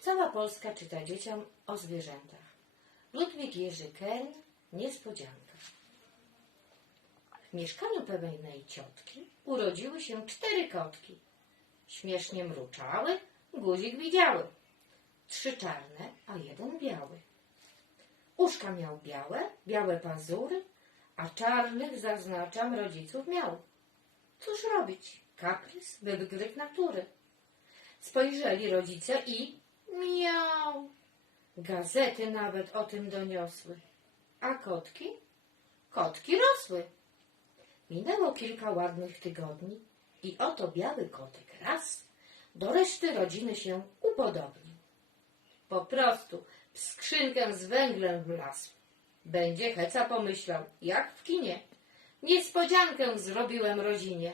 Cała Polska czyta dzieciom o zwierzętach. Ludwik Jerzy Kern, Niespodzianka. W mieszkaniu pewnej ciotki urodziły się cztery kotki. Śmiesznie mruczały, guzik widziały. Trzy czarne, a jeden biały. Uszka miał białe, białe pazury, a czarnych, zaznaczam, rodziców miał. Cóż robić? Kaprys, wygryw natury. Spojrzeli rodzice i. Gazety nawet o tym doniosły. A kotki? Kotki rosły. Minęło kilka ładnych tygodni i oto biały kotek raz do reszty rodziny się upodobnił. Po prostu w skrzynkę z węglem wlazł. Będzie heca pomyślał, jak w kinie. Niespodziankę zrobiłem rodzinie.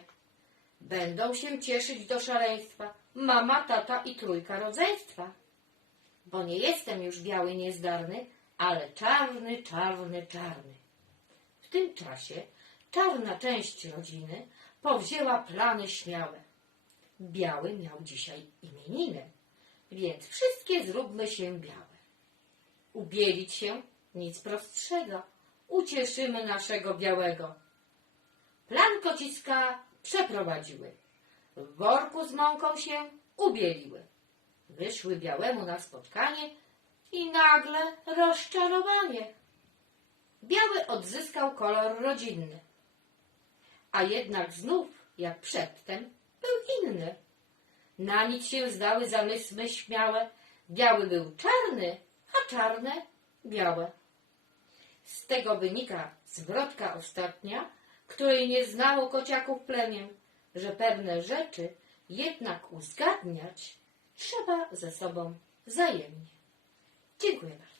Będą się cieszyć do szaleństwa mama, tata i trójka rodzeństwa. Bo nie jestem już biały niezdarny, ale czarny, czarny, czarny. W tym czasie czarna część rodziny powzięła plany śmiałe. Biały miał dzisiaj imieniny, więc wszystkie zróbmy się białe. Ubielić się nic prostszego, ucieszymy naszego białego. Plan kociska przeprowadziły. W worku z mąką się ubieliły. Wyszły białemu na spotkanie i nagle rozczarowanie. Biały odzyskał kolor rodzinny, a jednak znów, jak przedtem, był inny. Na nic się zdały zamysły śmiałe. Biały był czarny, a czarne białe. Z tego wynika zwrotka ostatnia, której nie znało kociaków plemię, że pewne rzeczy jednak uzgadniać trzeba ze sobą wzajemnie. Dziękuję bardzo.